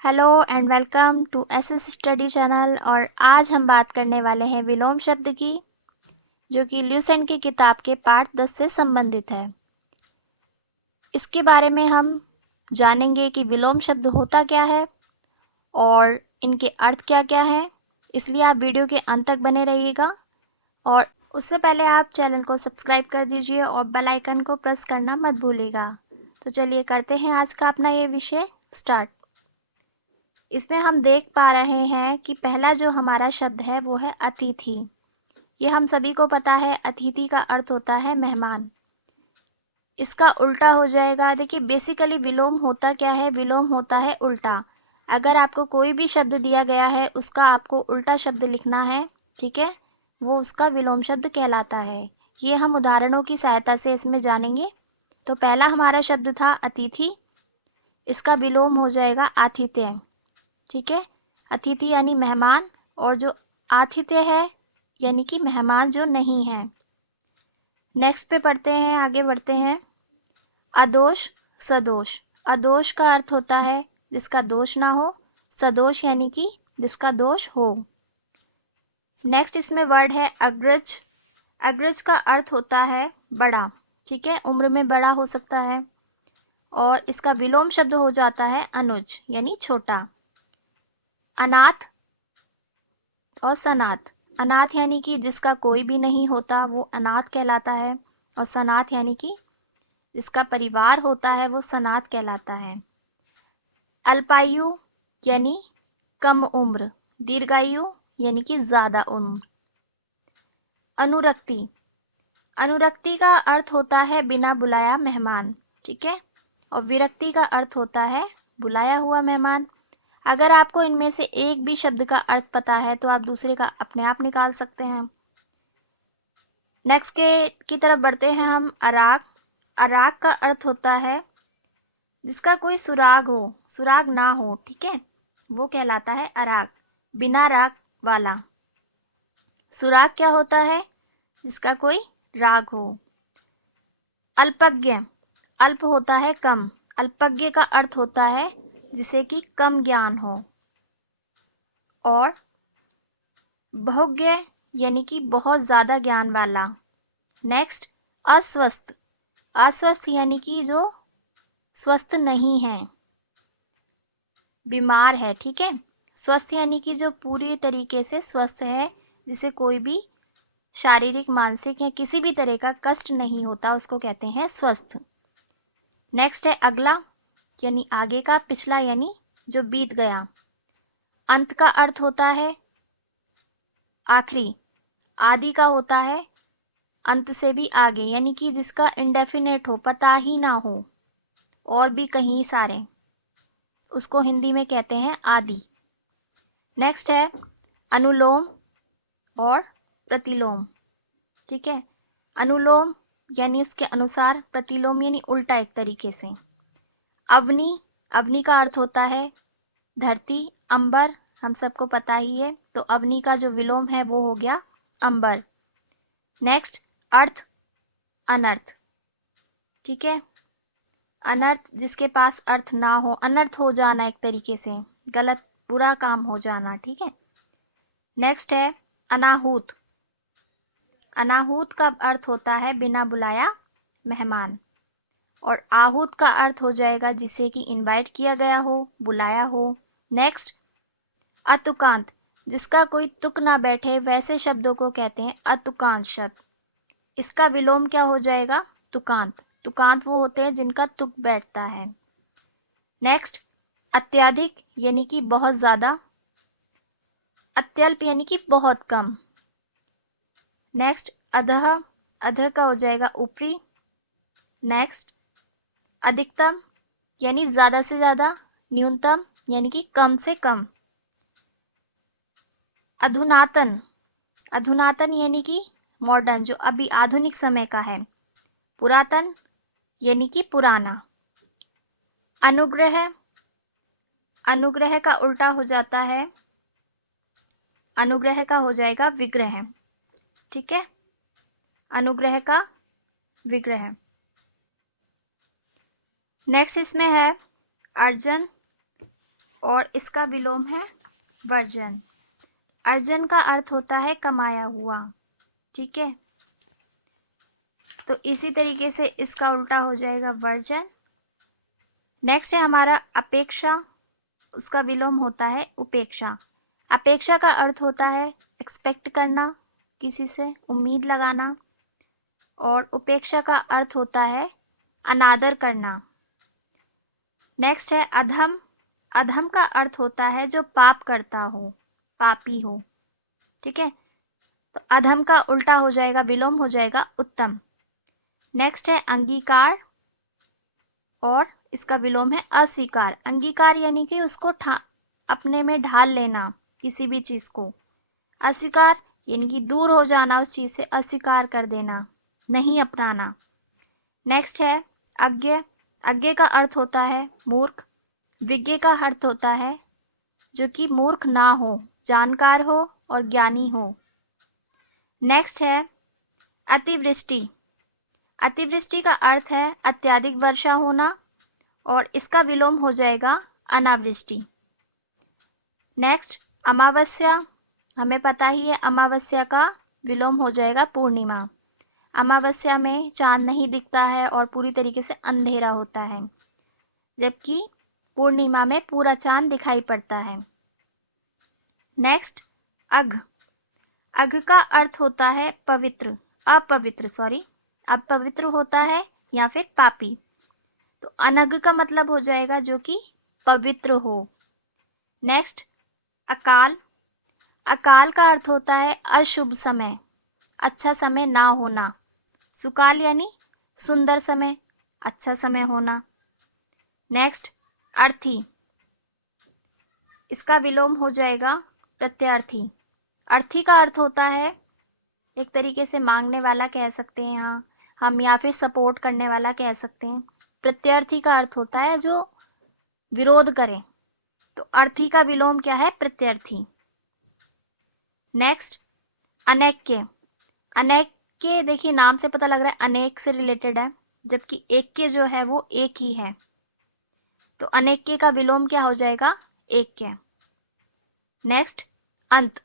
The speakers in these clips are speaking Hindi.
Hello and welcome to SS study channel. और आज हम बात करने वाले हैं विलोम शब्द की, जो कि ल्यूसेंट की किताब के पाठ 10 से संबंधित है। इसके बारे में हम जानेंगे कि विलोम शब्द होता क्या है और इनके अर्थ क्या क्या हैं। इसलिए आप वीडियो के अंत तक बने रहिएगा। और उससे पहले आप चैनल को सब्सक्राइब कर दीजिए और बेल आइकन को प्रेस करना मत भूलिएगा। तो चलिए करते हैं आज का अपना ये विषय स्टार्ट। इसमें हम देख पा रहे हैं कि पहला जो हमारा शब्द है वो है अतिथि। ये हम सभी को पता है, अतिथि का अर्थ होता है मेहमान। इसका उल्टा हो जाएगा। देखिए बेसिकली विलोम होता क्या है, विलोम होता है उल्टा। अगर आपको कोई भी शब्द दिया गया है उसका आपको उल्टा शब्द लिखना है, ठीक है, वो उसका विलोम शब्द कहलाता है। ये हम उदाहरणों की सहायता से इसमें जानेंगे। तो पहला हमारा शब्द था अतिथि, इसका विलोम हो जाएगा आतिथ्य। ठीक है, अतिथि यानी मेहमान, और जो आतिथ्य है यानी कि मेहमान जो नहीं है। नेक्स्ट पे पढ़ते हैं, आगे बढ़ते हैं। अदोष सदोष। अदोष का अर्थ होता है जिसका दोष ना हो, सदोष यानी कि जिसका दोष हो। नेक्स्ट इसमें वर्ड है अग्रज। अग्रज का अर्थ होता है बड़ा, ठीक है, उम्र में बड़ा हो सकता है। और इसका विलोम शब्द हो जाता है अनुज यानी छोटा। अनाथ और सनाथ। अनाथ यानी कि जिसका कोई भी नहीं होता वो अनाथ कहलाता है, और सनाथ यानी कि जिसका परिवार होता है वो सनाथ कहलाता है। अल्पायु यानी कम उम्र, दीर्घायु यानी कि ज्यादा उम्र। अनुरक्ति। अनुरक्ति का अर्थ होता है बिना बुलाया मेहमान, ठीक है, और विरक्ति का अर्थ होता है बुलाया हुआ मेहमान। अगर आपको इनमें से एक भी शब्द का अर्थ पता है तो आप दूसरे का अपने आप निकाल सकते हैं। नेक्स्ट की तरफ बढ़ते हैं हम। अराग। अराग का अर्थ होता है जिसका कोई सुराग हो, सुराग ना हो, ठीक है, वो कहलाता है अराग, बिना राग वाला। सुराग क्या होता है, जिसका कोई राग हो। अल्पज्ञ। अल्प होता है कम, अल्पज्ञ का अर्थ होता है जिसे कि कम ज्ञान हो। और बहुज्ञ यानी कि बहुत ज्यादा ज्ञान वाला। नेक्स्ट अस्वस्थ। अस्वस्थ यानी कि जो स्वस्थ नहीं है, बीमार है, ठीक है। स्वस्थ यानी कि जो पूरी तरीके से स्वस्थ है, जिसे कोई भी शारीरिक, मानसिक या किसी भी तरह का कष्ट नहीं होता, उसको कहते हैं स्वस्थ। नेक्स्ट है अगला, यानी आगे का, पिछला यानी जो बीत गया। अंत का अर्थ होता है आखिरी। आदि का होता है अंत से भी आगे, यानी कि जिसका इंडेफिनेट हो, पता ही ना हो, और भी कहीं सारे, उसको हिंदी में कहते हैं आदि। नेक्स्ट है अनुलोम और प्रतिलोम, ठीक है। अनुलोम यानी उसके अनुसार, प्रतिलोम यानी उल्टा एक तरीके से। अवनी। अवनी का अर्थ होता है धरती, अंबर, हम सबको पता ही है, तो अवनी का जो विलोम है वो हो गया अंबर। नेक्स्ट अर्थ, अनर्थ, ठीक है। अनर्थ जिसके पास अर्थ ना हो, अनर्थ हो जाना एक तरीके से, गलत बुरा काम हो जाना, ठीक है। नेक्स्ट है अनाहूत। अनाहूत का अर्थ होता है बिना बुलाया मेहमान। और आहूत का अर्थ हो जाएगा जिसे कि इनवाइट किया गया हो, बुलाया हो। नेक्स्ट अतुकांत। जिसका कोई तुक ना बैठे वैसे शब्दों को कहते हैं अतुकांत शब्द। इसका विलोम क्या हो जाएगा, तुकांत। तुकांत वो होते हैं जिनका तुक बैठता है। नेक्स्ट अत्यधिक यानी कि बहुत ज्यादा। अत्यल्प यानी कि बहुत कम। नेक्स्ट अधः। अधः का हो जाएगा ऊपरी। नेक्स्ट अधिकतम यानी ज्यादा से ज्यादा, न्यूनतम यानी कि कम से कम। अधुनातन। अधुनातन यानी कि मॉडर्न, जो अभी आधुनिक समय का है। पुरातन यानी कि पुराना। अनुग्रह। अनुग्रह का उल्टा हो जाता है, अनुग्रह का हो जाएगा विग्रह, ठीक है, अनुग्रह का विग्रह। नेक्स्ट इसमें है अर्जन और इसका विलोम है वर्जन। अर्जन का अर्थ होता है कमाया हुआ, ठीक है। तो इसी तरीके से इसका उल्टा हो जाएगा वर्जन। नेक्स्ट है हमारा अपेक्षा, उसका विलोम होता है उपेक्षा। अपेक्षा का अर्थ होता है एक्सपेक्ट करना, किसी से उम्मीद लगाना, और उपेक्षा का अर्थ होता है अनादर करना। नेक्स्ट है अधम। अधम का अर्थ होता है जो पाप करता हो, पापी हो, ठीक है। तो अधम का उल्टा हो जाएगा, विलोम हो जाएगा उत्तम। नेक्स्ट है अंगीकार, और इसका विलोम है अस्वीकार। अंगीकार यानी कि उसको अपने में ढाल लेना किसी भी चीज को। अस्वीकार यानी कि दूर हो जाना उस चीज से, अस्वीकार कर देना, नहीं अपनाना। नेक्स्ट है अज्ञ। अज्ञ का अर्थ होता है मूर्ख। विज्ञ का अर्थ होता है जो कि मूर्ख ना हो, जानकार हो और ज्ञानी हो। नेक्स्ट है अतिवृष्टि। अतिवृष्टि का अर्थ है अत्यधिक वर्षा होना, और इसका विलोम हो जाएगा अनावृष्टि। नेक्स्ट अमावस्या। हमें पता ही है अमावस्या का विलोम हो जाएगा पूर्णिमा। अमावस्या में चांद नहीं दिखता है और पूरी तरीके से अंधेरा होता है, जबकि पूर्णिमा में पूरा चांद दिखाई पड़ता है। नेक्स्ट अघ। अघ का अर्थ होता है पवित्र, अपवित्र, सॉरी, अपवित्र होता है या फिर पापी। तो अनघ का मतलब हो जाएगा जो कि पवित्र हो। नेक्स्ट अकाल। अकाल का अर्थ होता है अशुभ समय, अच्छा समय ना होना। सुकाल यानी सुंदर समय, अच्छा समय होना। नेक्स्ट अर्थी। इसका विलोम हो जाएगा प्रत्यार्थी। अर्थी का अर्थ होता है एक तरीके से मांगने वाला कह सकते हैं यहाँ हम, या फिर सपोर्ट करने वाला कह सकते हैं। प्रत्यार्थी का अर्थ होता है जो विरोध करे। तो अर्थी का विलोम क्या है? प्रत्यार्थी। नेक्स्ट अनैक्य। अनैक्य देखिए नाम से पता लग रहा है अनेक से रिलेटेड है, जबकि ऐक्य जो है वो एक ही है। तो अनैक्य का विलोम क्या हो जाएगा? ऐक्य। नेक्स्ट अंत।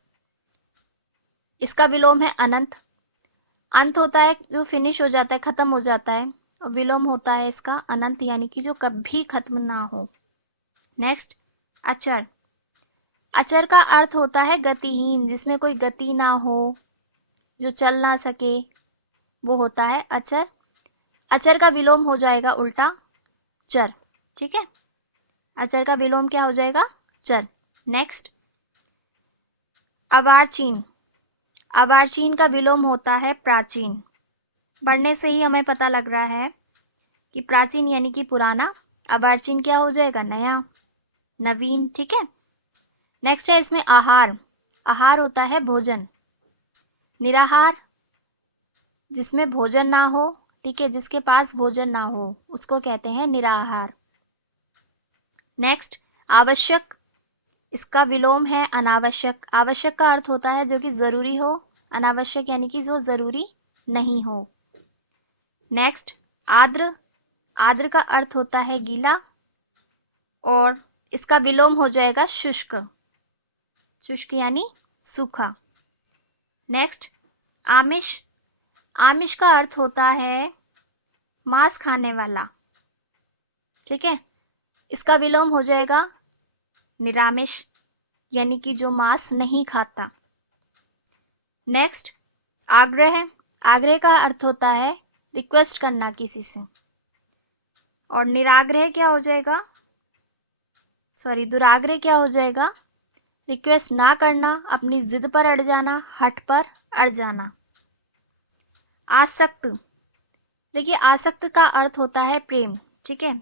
इसका विलोम है अनंत। अंत होता है जो फिनिश हो जाता है, खत्म हो जाता है, और विलोम होता है इसका अनंत, यानी कि जो कभी खत्म ना हो। नेक्स्ट अचर। अचर का अर्थ होता है गतिहीन, जिसमें कोई गति ना हो, जो चल ना सके, वो होता है अचर। अचर का विलोम हो जाएगा उल्टा चर, ठीक है। अचर का विलोम क्या हो जाएगा? चर। नेक्स्ट अर्वाचीन। अर्वाचीन का विलोम होता है प्राचीन। पढ़ने से ही हमें पता लग रहा है कि प्राचीन यानी कि पुराना, अर्वाचीन क्या हो जाएगा? नया, नवीन, ठीक है। नेक्स्ट है इसमें आहार। आहार होता है भोजन। निराहार जिसमें भोजन ना हो, ठीक है, जिसके पास भोजन ना हो उसको कहते हैं निराहार। नेक्स्ट आवश्यक। इसका विलोम है अनावश्यक। आवश्यक का अर्थ होता है जो कि जरूरी हो, अनावश्यक यानी कि जो जरूरी नहीं हो। नेक्स्ट आर्द्र। आर्द्र का अर्थ होता है गीला, और इसका विलोम हो जाएगा शुष्क। शुष्क यानी सूखा। नेक्स्ट आमिष। आमिष का अर्थ होता है मांस खाने वाला, ठीक है। इसका विलोम हो जाएगा निरामिष, यानी कि जो मांस नहीं खाता। नेक्स्ट आग्रह। आग्रह का अर्थ होता है रिक्वेस्ट करना किसी से। और निराग्रह क्या हो जाएगा? सॉरी, दुराग्रह क्या हो जाएगा? रिक्वेस्ट ना करना, अपनी जिद पर अड़ जाना, हट पर अड़ जाना। आसक्त। देखिए आसक्त का अर्थ होता है प्रेम, ठीक है।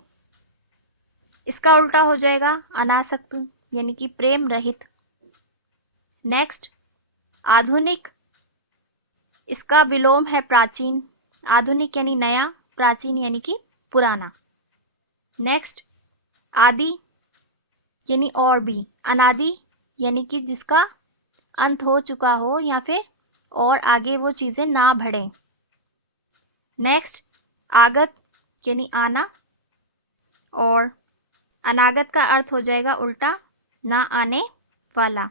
इसका उल्टा हो जाएगा अनासक्त, यानी कि प्रेम रहित। नेक्स्ट आधुनिक। इसका विलोम है प्राचीन। आधुनिक यानी नया, प्राचीन यानी कि पुराना। नेक्स्ट आदि यानी और भी, अनादि यानी कि जिसका अंत हो चुका हो या फिर और आगे वो चीजें ना बढ़े। नेक्स्ट आगत यानी आना, और अनागत का अर्थ हो जाएगा उल्टा, ना आने वाला।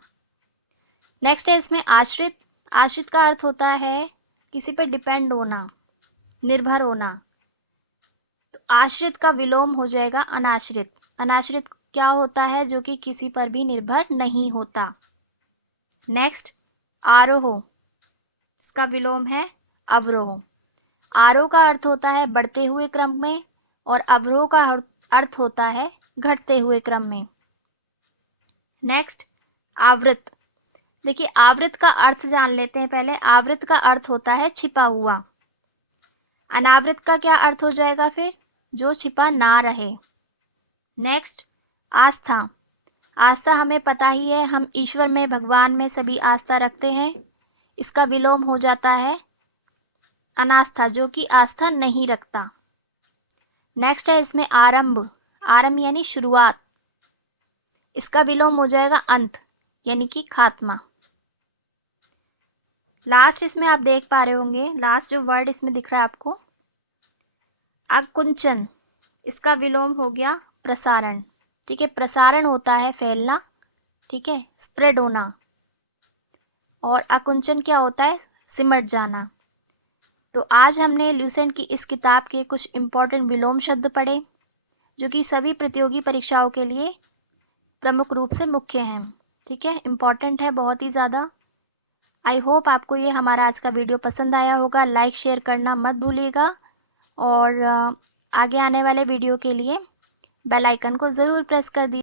नेक्स्ट है इसमें आश्रित। आश्रित का अर्थ होता है किसी पर डिपेंड होना, निर्भर होना। तो आश्रित का विलोम हो जाएगा अनाश्रित। अनाश्रित क्या होता है? जो कि किसी पर भी निर्भर नहीं होता। नेक्स्ट आरोह, इसका विलोम है अवरोह। आरोह का अर्थ होता है बढ़ते हुए क्रम में और अवरोह का अर्थ होता है घटते हुए क्रम में। नेक्स्ट आवृत। देखिए आवृत का अर्थ जान लेते हैं पहले। आवृत का अर्थ होता है छिपा हुआ। अनावृत का क्या अर्थ हो जाएगा फिर? जो छिपा ना रहे। नेक्स्ट आस्था। आस्था हमें पता ही है, हम ईश्वर में, भगवान में सभी आस्था रखते हैं। इसका विलोम हो जाता है अनास्था, जो कि आस्था नहीं रखता। नेक्स्ट है इसमें आरंभ। आरंभ यानी शुरुआत। इसका विलोम हो जाएगा अंत, यानी कि खात्मा। लास्ट इसमें आप देख पा रहे होंगे, लास्ट जो वर्ड इसमें दिख रहा है आपको, आकुंचन। इसका विलोम हो गया प्रसारण। ठीक है, प्रसारण होता है फैलना, ठीक है, स्प्रेड होना। और आकुंचन क्या होता है? सिमट जाना। तो आज हमने ल्यूसेंट की इस किताब के कुछ इम्पोर्टेंट विलोम शब्द पढ़े, जो कि सभी प्रतियोगी परीक्षाओं के लिए प्रमुख रूप से मुख्य हैं। ठीक है, इम्पॉर्टेंट है बहुत ही ज़्यादा। आई होप आपको ये हमारा आज का वीडियो पसंद आया होगा। लाइक शेयर करना मत भूलिएगा और आगे आने वाले वीडियो के लिए बेल आइकन को ज़रूर प्रेस कर दीजिए।